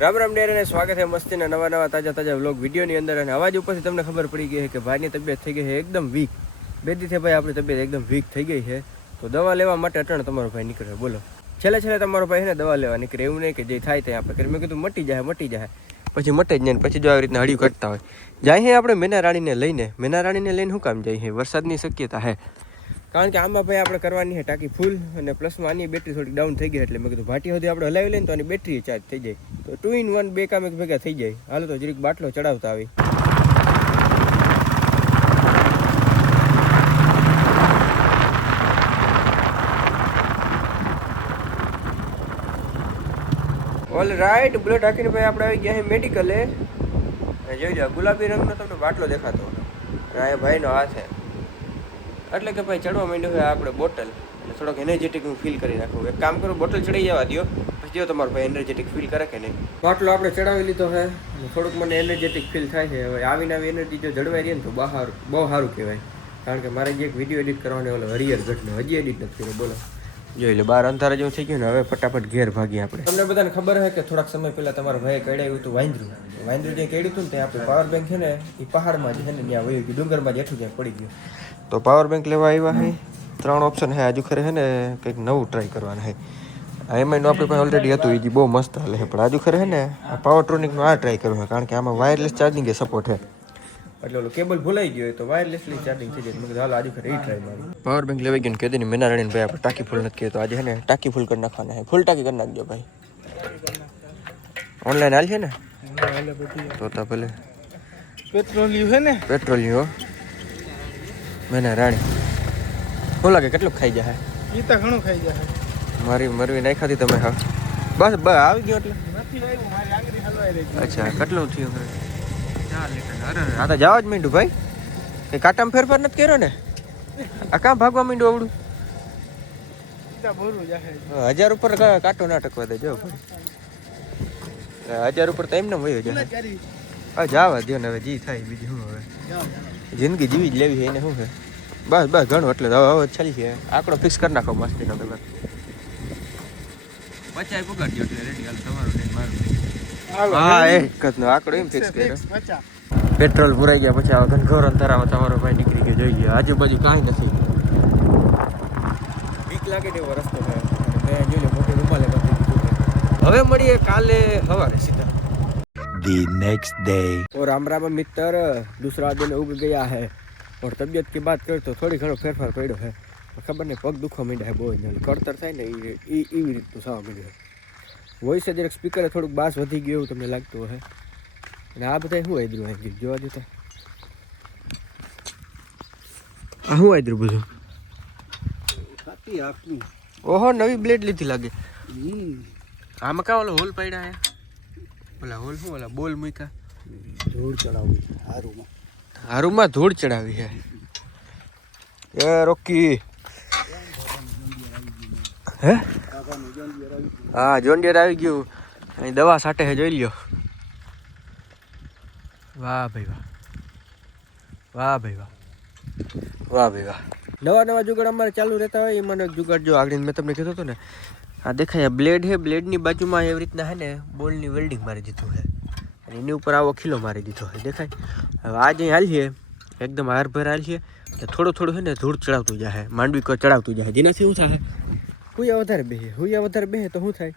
રામ રામ ડેર અને સ્વાગત છે મસ્તીના નવા તાજા વ્લોગ વિડીયોની અંદર. અને અવાજ ઉપરથી તમને ખબર પડી ગઈ છે કે ભાઈની તબિયત થઈ ગઈ છે એકદમ વીક. બે દિવસે ભાઈ આપણી તબિયત એકદમ વીક થઈ ગઈ છે, તો દવા લેવા માટે અટણ તમારો ભાઈ નીકળે. બોલો, છેલ્લે તમારો ભાઈ છે ને દવા લેવા નીકળે. એવું નહીં કે જે થાય ત્યાં આપણે મેં કીધું મટી જાય, પછી મટે જ નહીં. પછી જો આવી રીતના હળિયું કાઢતા હોય જાય છે આપણે મેના રાણીને લઈને શું કામ જાય છે? વરસાદની શક્યતા છે, કારણ કે આમાં ભાઈ આપણે કરવાની છે ટાંકી ફૂલ, અને પ્લસમાં આની બેટરી થોડીક ડાઉન થઈ ગઈ. એટલે મેં કીધું ભાટી સુધી આપણે હલાવી લઈને તો આની બેટરી ચાર્જ થઈ જાય, તો 2 in 1 બે કામ એક ભેગા થઈ જાય. હાલો તો જરીક બાટલો ચડાવતા આવી. ઓલ રાઈટ, બુલેટ હાકીને ભાઈ આપણે આવી ગયા છે મેડિકલે. જોઈ લો ગુલાબી રંગનો તમને બાટલો દેખાતો હોય, આ ભાઈનો હાથ છે. એટલે કે ભાઈ ચડવા માંડ્યું હોય આપણે બોટલ, એટલે થોડોક એનર્જેટિક હું ફીલ કરી નાખું. એક કામ કરું, બોટલ ચડી જવા દો, પછી જો તમારો ભાઈ એનર્જેટિક ફીલ કરે કે નહીં. બાટલો આપણે ચડાવી લીધો છે, થોડુંક મને એનર્જેટિક ફીલ થાય છે. હવે આવીને આવી એનર્જી જો જળવાઈ રહી ને તો બહુ સારું કહેવાય. કારણ કે મારે જે એક વિડીયો એડિટ કરવાનો ઓલો હરિયર ઘટનો હજી એડિટ નથી કર્યો. બોલો, જોઈ લો બાર અંધારા જેવું થઈ ગયું ને. હવે ફટાફટ ઘેર ભાગીએ આપણે. તમને બધાને ખબર છે કે થોડાક સમય પહેલા તમારા ભાઈએ કઢાવ્યું હતું વાંદરું જે કઢ્યું હતું ને ત્યાં આપણે પાવર બેંક છે ને એ પહાડમાં જ છે ને ત્યાં વયું ગયું, ડુંગરમાં જ હેઠું જ્યાં પડી ગયું. તો પાવર બેંક લેવા આવ્યા છે. 3 ઓપ્શન છે. આજુ ખરે છે ને કંઈક નવું ટ્રાય કરવાનું છે. એમાંનું આપણે પાસે ઓલરેડી હતું, એ બહુ મસ્ત હાલે છે. પણ આજુ ખરે છે ને આ પાવર ટ્રોનિકનું આ ટ્રાય કરવું છે, કારણ કે આમાં વાયરલેસ ચાર્જિંગ એ સપોર્ટ છે. એટલે ઓલો કેબલ ભૂલાઈ ગયો તો વાયરલેસલી ચાર્જિંગ થઈ જાય. મેં કીધું હાલ આજુ ખરે એ ટ્રાય મારું. પાવર બેંક લેવાઈ ગયું કે દીની મેના રાણીને ભાઈ આપણે ટાંકી ફૂલ નથી કરી, તો આજે છે ને ટાંકી ફૂલ કરી નાખવાના છે. ફૂલ ટાંકી કરી નાખજો ભાઈ. ઓનલાઈન હાલ છે ને તો ભલે પેટ્રોલિયમ છે ને, પેટ્રોલિયમ મેના રાણી. શું લાગે કેટલું ખાઈ જાય? ઈ તો ઘણું ખાઈ જાય. મારી મરવી નહીં ખાધી તમે? હા બસ આવી ગયો એટલે નથી આવ્યું, મારી આંગળી હલવાઈ રહી છે. અચ્છા, કેટલું થયું? 4 લીટર. અરે આ તો જવા જ માંડ્યું ભાઈ. એ કાંટામાં ફેરફાર નથી કર્યો ને? આ કાં ભાગવા માંડ્યું આવડું? ઈ તો ભૂરું જાહે. 1000 ઉપર કાંટો ના ટકવા દે. જો ભાઈ 1000 ઉપર તો એમને વયો જાય. હા જવા દો ને, હવે જી થાય બીજું શું. હવે જિંદગી જીવી જ લેવી છે એને. શું છે બસ ઘણું. એટલે હવે ચાલી છે આંકડો ફિક્સ કરી નાખો મસ્તીનો. તમે 50 પકડજો એટલે રેડી. હાલ તમારું નહીં મારું. હા એક જ નો આંકડો એમ ફિક્સ કર્યો. પેટ્રોલ પુરાઈ ગયા પછી આવા ઘનઘોર અંધારામાં તમારો ભાઈ નીકળી ગયો. જોઈ લો આજુબાજુ કાંઈ નથી. બીક લાગે ને એવો રસ્તો છે. મેં જોઈ લો મોટી રૂમાલે બાંધી દીધું. હવે મળીએ કાલે સવારે સીધા. The next day. तो राम राम मित्र, दूसरा दिन उग गया है और तबीयत की बात करें तो थोड़ी घणो फेरफार પડ્યો है. ખબર નહીં પગ દુખવા માંડ્યા છે બહુ. કળતર થાય ને એવી રીતનું થવા માંડ્યું છે. વોઇસ જરાક સ્પીકરે થોડુંક બાસ વધી ગયું એવું તમને લાગતું હોય. અને આ બધા શું આદરું આવી ગયું જોવા જતા. આ શું આદરું બધું? ઓહો, નવી બ્લેડ લીધી લાગે. આમાં કા ઓલો હોલ પડ્યા હે? ઓલા હોલ શું ઓલા બોલ મૂક્યા? ધૂળ ચડાવી હારુમાં ધૂળ ચડાવી છે. એ રોકી હે? હા જોન્ડિયર આવી ગયું. અહીં દવા સાટે છે, જોઈ લ્યો. વાહ ભાઈ વાહ, વાહ ભાઈ વાહ, વાહ ભાઈ વાહ. નવા જુગાડ અમારે ચાલુ રહેતા હોય. એમાં એક જુગાડ જો આગળ મેં તમને કીધું હતું ને, આ દેખાય બ્લેડ છે. બ્લેડની બાજુમાં એવી રીતના છે ને બોલની વેલ્ડિંગ મારી દીધું છે, અને એની ઉપર આવો ખીલો મારી દીધો છે. દેખાય? હવે આ જે હાલ છે એકદમ હારભર હાલ છે, એટલે થોડું છે ને ધૂળ ચડાવતું જાય, માંડવી ચડાવતું જાય. જેનાથી શું થાય? હુયા વધારે બેહે તો શું થાય?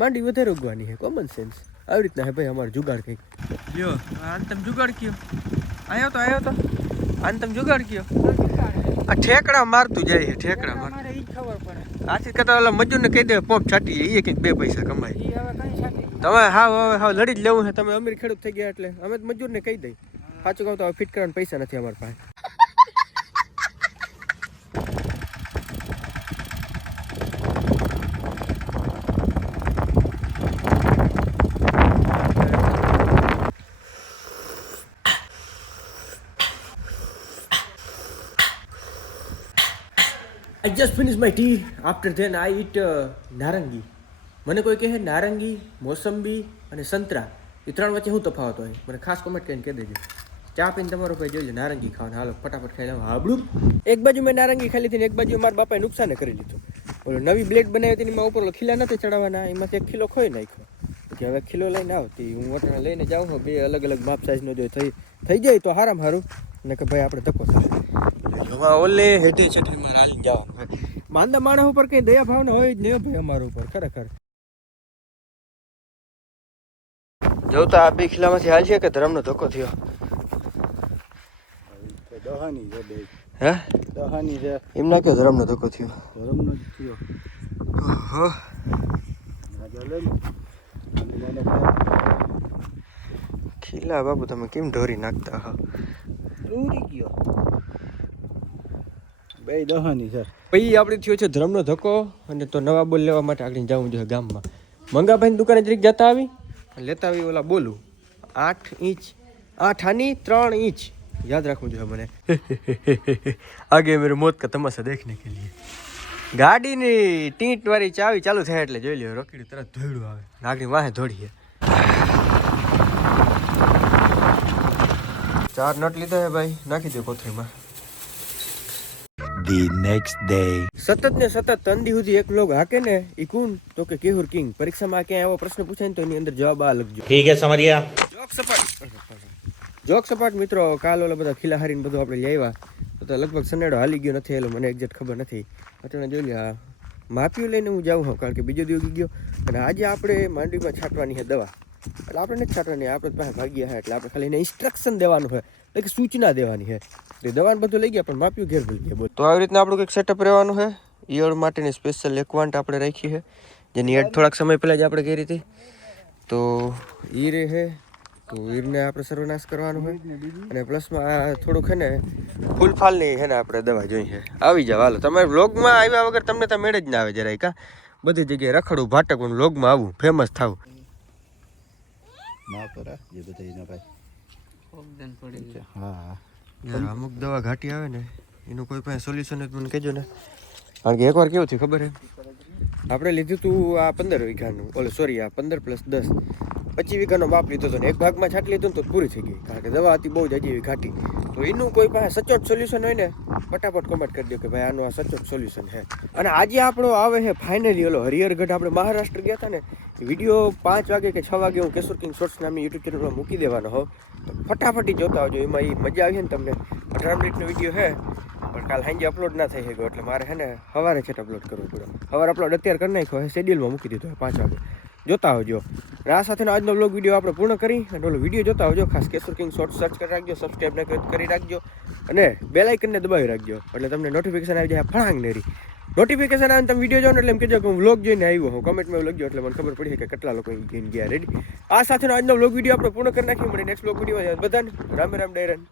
માંડવી વધારે ઉગવાની છે. કોમન સેન્સ આવી રીતના હે ભાઈ અમારે જુગાડ કંઈક. લ્યો આને તમે જુગાડ કયો? આવ્યો તો આને તમે જુગાડ કયો? આ ઠેકડા મારતું જાય છે, ઠેકડા મારતું. મારે ઈ ખબર પડે. આથી કરતા ઓલા મજૂરને કહી દે પોપ છાટી એ કંઈક 2 પૈસા કમાય. ઈ હવે કઈ છાતી. તમે હા લડી જ લેવું છે. તમે અમીર ખેડૂત થઈ ગયા એટલે અમે મજૂરને કહી દઈ. સાચું કહું તો ફિટ કરવાના પૈસા નથી અમારી પાસે. I just finished my tea. After then I eat નારંગી. મને કોઈ કહે નારંગી, મોસંબી અને સંતરા એ 3 વચ્ચે શું તફાવત હોય? મને ખાસ કોમેન્ટ કરીને કહી દેજો. ચા પીને તમારો ભાઈ જોઈ લે નારંગી ખાવાનું. હાલો ફટાફટ ખાઈ લો. હાબડું એક બાજુ મેં નારંગી ખાઈ લીધી ને એક બાજુ મારા બાપાએ નુકસાન કરી દીધું. ઓલો નવી બ્લેડ બનાવી હતી એમાં ઉપર ખીલા નથી ચડાવવાના, એમાંથી 1 કિલો ખોઈ નાખ્યો. કે હવે કિલો લઈને આવતી હું વટાણા લઈને જાઉં છું. બે અલગ અલગ માપ સાઈઝનો જો થઈ જાય તો સારામાં સારું. ને કે ભાઈ આપણે ધક્કો થાય હવે ઓલે હેઠે છેઠે મારે હાલીને જવાનું ભાઈ. માંદા માણસ ઉપર કંઈ દયા ભાવના હોય જ નહીં ભાઈ અમારા ઉપર ખરેખર. જોતા આ બે ખીલામાંથી હાલ છે કે ધરમનો ધક્કો થયો? દહાની છે બે. હે દહાની છે. એમ ના કયો ધરમનો ધક્કો થયો. ધરમનો જ થયો. ઓહો ખીલા બાબુ તમે કેમ ઢોરી નાખતા હો? ઉડી ગયો. બે દહાની છે. પછી આપણે થયો છે ધરમનો ધક્કો અને તો નવા બોલ લેવા માટે આગળ જવું જોઈએ ગામમાં. મંગાભાઈની દુકાને જરીક જતા આવી લેતા આવી ઓલા બોલું 8 ઇંચ 8 આની 3 ઇંચ याद रखूँ जो है मैंने आगे मेरे मौत का तमाशा देखने के लिए गाड़ी ની ટીંટ વાળી ચાવી ચાલુ થાય એટલે જોઈ લ્યો રોકડી તરત ધોઈડું આવે નાગરી વાહે દોડીએ. 4 નટ લીધા હે ભાઈ નાખી દો કોથળીમાં. The next day. સતત ને સતત તંદી સુધી એક લોગ હાકે ને ઈ કોણ તો કે કેહુર કિંગ. પરીક્ષામાં ક્યાંય એવો પ્રશ્ન પૂછાય ને તો એની અંદર જવાબ આ લખજો. ठीक है समझ गया. જોક સપાટ મિત્રો કાલ ઓલા બધા ખીલા હારીને બધું આપણે લઈ આવ્યા તો લગભગ સનેડો હાલી ગયો નથી એલો મને એક્ઝેક્ટ ખબર નથી. અટાણે જોઈ લે માપ્યું લઈને હું જાઉં છું કારણ કે બીજો દિવસ ગયો અને આજે આપણે માંડવીમાં છાંટવાની છે દવા. એટલે આપણે નથી છાંટવાની આપણે પાસે ભાગ્યા છે એટલે આપણે ખાલી એને ઇન્સ્ટ્રક્શન દેવાનું છે એટલે કે સૂચના દેવાની છે. તો દવાનું બધું લઈ ગયા પણ માપ્યું ઘેર ભૂલી ગયા. તો આવી રીતના આપણું કંઈક સેટઅપ રહેવાનું છે. ઈયળ માટેની સ્પેશિયલ એકવાન્ટ આપણે રાખી છે જેની એડ થોડાક સમય પહેલાં જ આપણે કરી હતી. તો ઈ રહે છે તો વીરને આપણે સર્વનાશ કરવાનું હોય અને પ્લસમાં આ થોડુંક છે ને ફૂલફાલની છે ને આપણે દવા જોઈએ. આવી જાવ હાલો તમારે વ્લોગમાં આવ્યા વગર તમને તો મેળ જ ના આવે જરાય કા. બધી જગ્યાએ રખડવું ભાટકવું વ્લોગમાં આવું ફેમસ થવું. હા યાર અમુક દવા ઘાટી આવે ને એનું કોઈ પાસે સોલ્યુશન જ મને કહેજો ને. કારણ કે એકવાર કેવું થયું ખબર છે આપણે લીધું હતું આ 15 વીઘાનું ઓલે સોરી આ 15 + 10 25 વીઘાનો માપ લીધો હતો ને એક ભાગમાં છાંટી લીધું ને તો પૂરી થઈ ગઈ કારણ કે દવા હતી બહુ જ હજી ઘાટી. તો એનું કોઈ પાસે સચોટ સોલ્યુશન હોય ને ફટાફટ કમેન્ટ કરી દો કે ભાઈ આનું આ સચોટ સોલ્યુશન છે. અને આજે આપણો આવે છે ફાઇનલી ઓલો હરિહરગઢ આપણે મહારાષ્ટ્ર ગયા હતા ને વિડીયો 5 વાગે કે 6 વાગે હું કેશોર કિંગ શોર્ટ્સ નામની યુટ્યુબ ચેનલમાં મૂકી દેવાનો હોઉં તો ફટાફટી જોતા આવજો. એમાં એ મજા આવી ને તમને 18 મિનિટનો વિડીયો છે પણ કાલ સાંજે અપલોડ ના થઈ ગયો એટલે મારે છે ને સવારે છે અપલોડ કરવું પડે. સવારે અપલોડ અત્યારે કરી નાખ્યો છે શેડ્યુલમાં મૂકી દીધો 5 વાગે જોતા આવજો. આ સાથેનો આજનો બ્લોગ વિડીયો આપણે પૂર્ણ કરી અને ઓલો વિડીયો જોતા આવજો. ખાસ કેશોર કિંગ શોર્ટ સર્ચ કરી રાખજો, સબસ્ક્રાઈબ કરી રાખજો અને બેલ આઇકનને દબાવી રાખજો એટલે તમને નોટિફિકેશન આવી જાય ફળાંગ નેરી નોટિફિકેશન આવે તમે વિડીયો જોવો એટલે એમ કહેજો કે હું વ્લોગ જોઈને આવ્યો હું કમેન્ટમાં એવું લખજો એટલે મને ખબર પડી કે કેટલા લોકો જોઈને ગયા. રેડી આ સાથેનો આજનો બ્લોગ વિડીયો આપણે પૂર્ણ કરી નાખીએ. મળીએ નેક્સ્ટ બ્લોગ વિડીયો બધાને રામ રામ ડેરન.